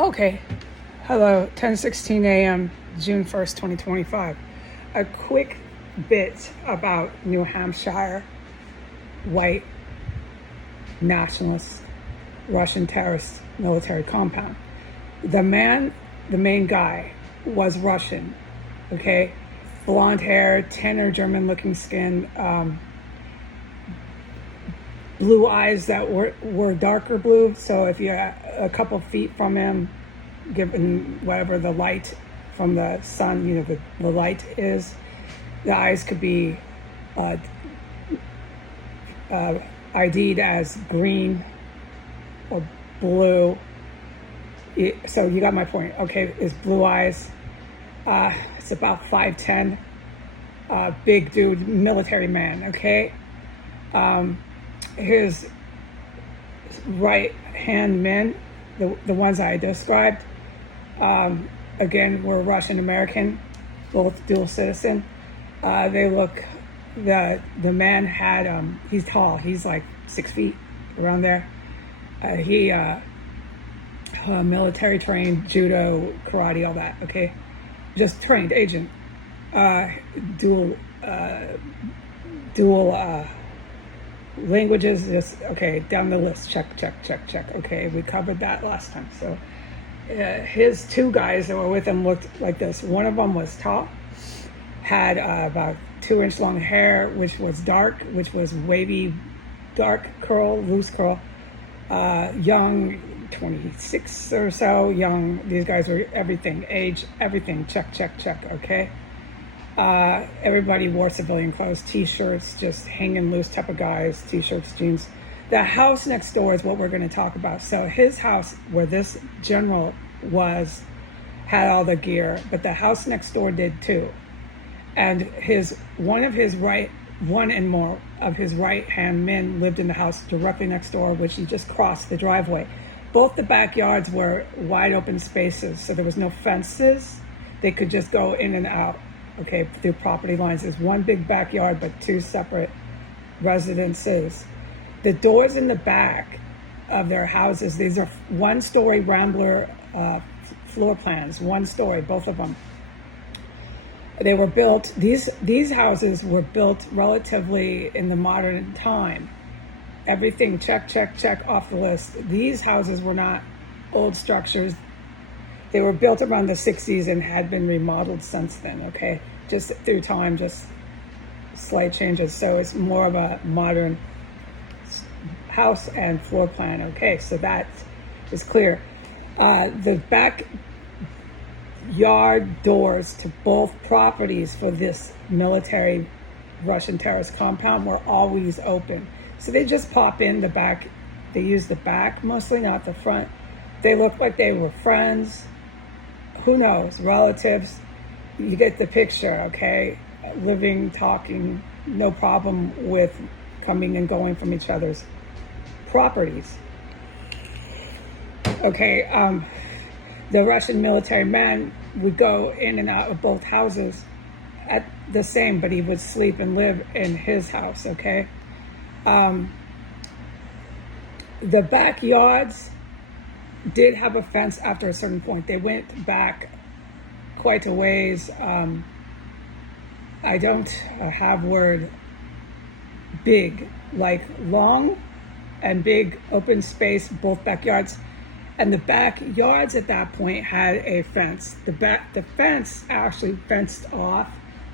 Okay. Hello, 10:16 a.m., June 1st, 2025. A quick bit about New Hampshire white nationalist Russian terrorist military compound. The main guy was Russian, okay? Blonde hair, tanner German looking skin, blue eyes that were darker blue. So if you're a couple feet from him, given whatever the light from the sun, the light is, the eyes could be uh, ID'd as green or blue. So you got my point. Okay, it's blue eyes. It's about 5'10", big dude, military man. Okay, his right hand men, the ones I described, again, were Russian American, both dual citizen. They look, the man had, he's tall, he's like 6 feet, around there. He military trained, judo, karate, all that. Okay, just trained agent. Uh, dual dual languages. Just okay. Down the list. Check, check, check, check. Okay, we covered that last time. So his two guys that were with him looked like this. One of them was tall, had about 2 inch long hair, which was dark, which was wavy, dark curl, loose curl. Young, 26 or so, young. These guys were everything, age, everything. Check, check, check. Okay. Everybody wore civilian clothes, t-shirts, just hanging loose type of guys, t-shirts, jeans. The house next door is what we're going to talk about. So his house, where this general was, had all the gear, but the house next door did too. And one and more of his right hand men lived in the house directly next door, which he just crossed the driveway. Both the backyards were wide open spaces, so there was no fences. They could just go in and out, okay, through property lines. There's one big backyard, but two separate residences. The doors in the back of their houses, these are one-story Rambler floor plans, one story, both of them. They were built, these houses were built relatively in the modern time. Everything check, check, check off the list. These houses were not old structures. They were built around the 60s and had been remodeled since then, okay? Just through time, just slight changes. So it's more of a modern house and floor plan. Okay, so that is clear. The back yard doors to both properties for this military Russian terrorist compound were always open. So they just pop in the back. They use the back mostly, not the front. They look like they were friends. Who knows? Relatives. You get the picture, okay? Living, talking, no problem with coming and going from each other's properties. Okay, the Russian military man would go in and out of both houses at the same, but he would sleep and live in his house, okay? The backyards did have a fence after a certain point. They went back quite a ways. I don't have word big, like long and big open space, both backyards. And the backyards at that point had a fence. The fence actually fenced off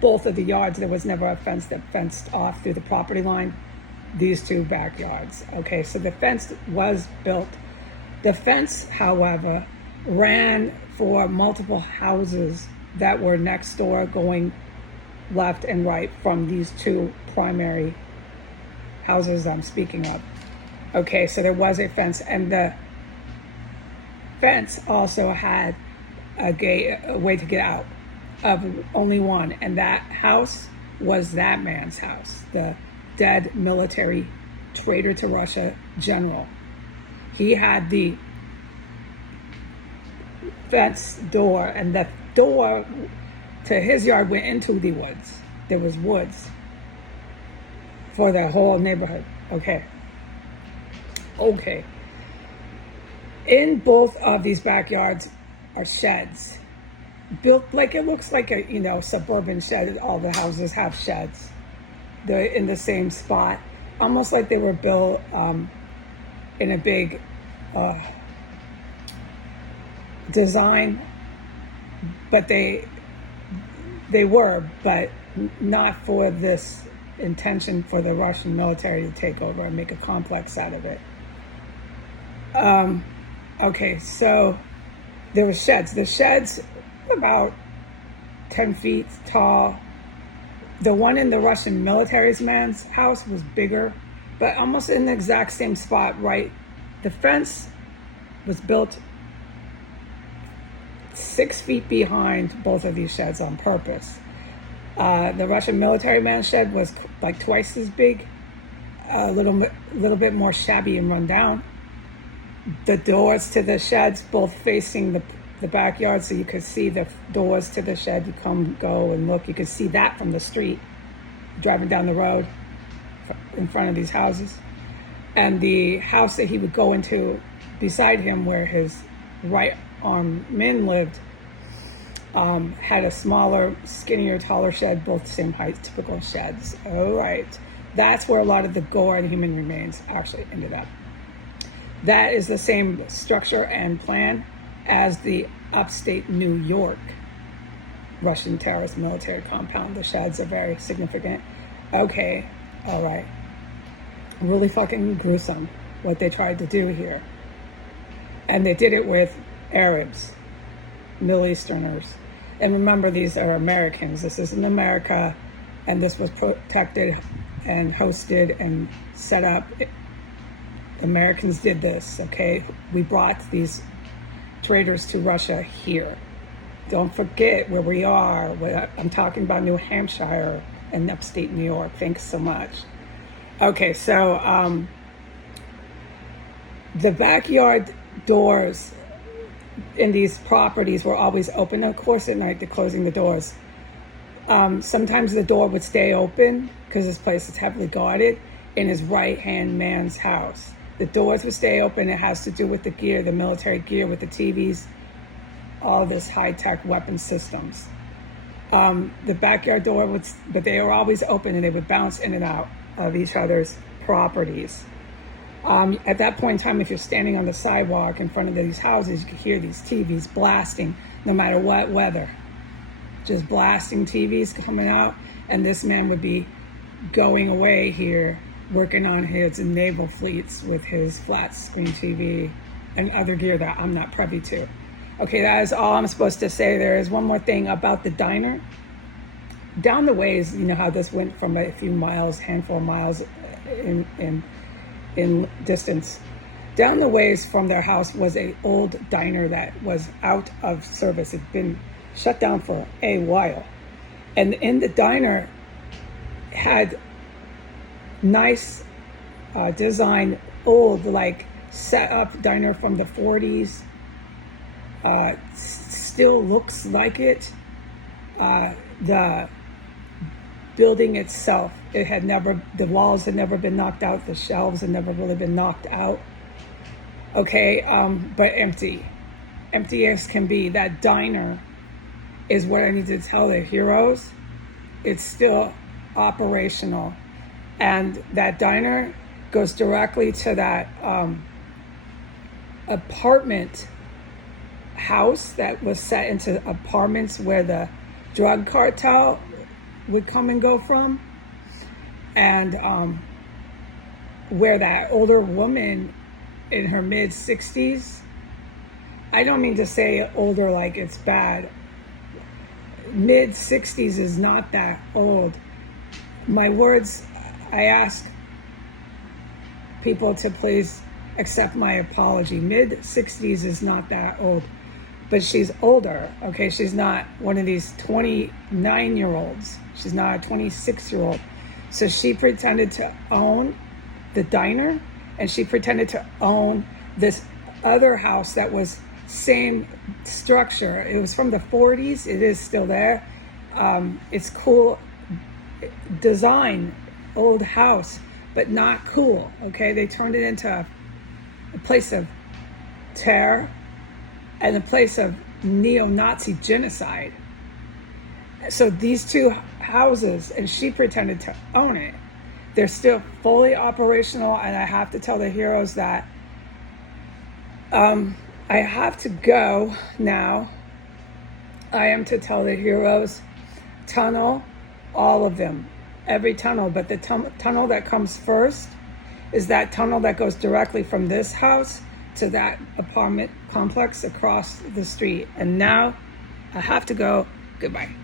both of the yards. There was never a fence that fenced off through the property line these two backyards. Okay, so the fence was built. The fence, however, ran for multiple houses that were next door, going left and right from these two primary houses I'm speaking of. Okay, so there was a fence, and the fence also had a way to get out of only one, and that house was that man's house, the dead military traitor to Russia general. He had the fence door, and the door to his yard went into the woods. There was woods for the whole neighborhood. Okay. In both of these backyards are sheds built like it looks like a suburban shed. All the houses have sheds. They're in the same spot, almost like they were built in a big design, but they were, but not for this intention for the Russian military to take over and make a complex out of it. Okay, so there were sheds. The sheds were about 10 feet tall. The one in the Russian military's man's house was bigger, but almost in the exact same spot, right? The fence was built 6 feet behind both of these sheds on purpose. The Russian military man's shed was like twice as big, a little bit more shabby and run down. The doors to the sheds both facing the backyard, so you could see the doors to the shed. You come, go, and look. You could see that from the street, driving down the road in front of these houses. And the house that he would go into beside him, where his right arm men lived, had a smaller, skinnier, taller shed, both the same height, typical sheds. All right. That's where a lot of the gore and human remains actually ended up. That is the same structure and plan as the upstate New York Russian terrorist military compound. The sheds are very significant. Okay, all right. Really fucking gruesome what they tried to do here. And they did it with Arabs, Middle Easterners. And remember, these are Americans. This isn't America, and this was protected and hosted and set up. Americans did this, okay? We brought these traitors to Russia here. Don't forget where we are. I'm talking about New Hampshire and upstate New York. Thanks so much. Okay, so the backyard doors in these properties were always open. Of course, at night they're closing the doors. Sometimes the door would stay open because this place is heavily guarded in his right-hand man's house. The doors would stay open. It has to do with the gear, the military gear with the TVs, all this high-tech weapon systems. The backyard door but they were always open, and they would bounce in and out of each other's properties. At that point in time, if you're standing on the sidewalk in front of these houses, you could hear these TVs blasting no matter what weather. Just blasting TVs coming out, and this man would be going away here, working on his naval fleets with his flat screen TV and other gear that I'm not privy to. Okay, that is all I'm supposed to say. There is one more thing about the diner. Down the ways, you know how this went from a few miles, handful of miles in distance. Down the ways from their house was a old diner that was out of service. It had been shut down for a while. And in the diner had nice design, old, like set up diner from the 40s. Still looks like it. The building itself, the walls had never been knocked out, the shelves had never really been knocked out. Okay, but empty as can be. That diner is what I need to tell the heroes. It's still operational. And that diner goes directly to that apartment house that was set into apartments where the drug cartel would come and go from. And where that older woman in her mid-60s, I don't mean to say older like it's bad. Mid-60s is not that old. My words, I ask people to please accept my apology. Mid-60s is not that old, but she's older, okay? She's not one of these 29-year-olds. She's not a 26-year-old. So she pretended to own the diner, and she pretended to own this other house that was same structure. It was from the 40s. It is still there. It's cool design, old house, but not cool, okay? They turned it into a place of terror and a place of neo-Nazi genocide. So these two houses, and she pretended to own it, they're still fully operational. And I have to tell the heroes that I have to go now. I am to tell the heroes, tunnel, all of them, every tunnel, but the tunnel that comes first is that tunnel that goes directly from this house to that apartment complex across the street. And now I have to go. Goodbye.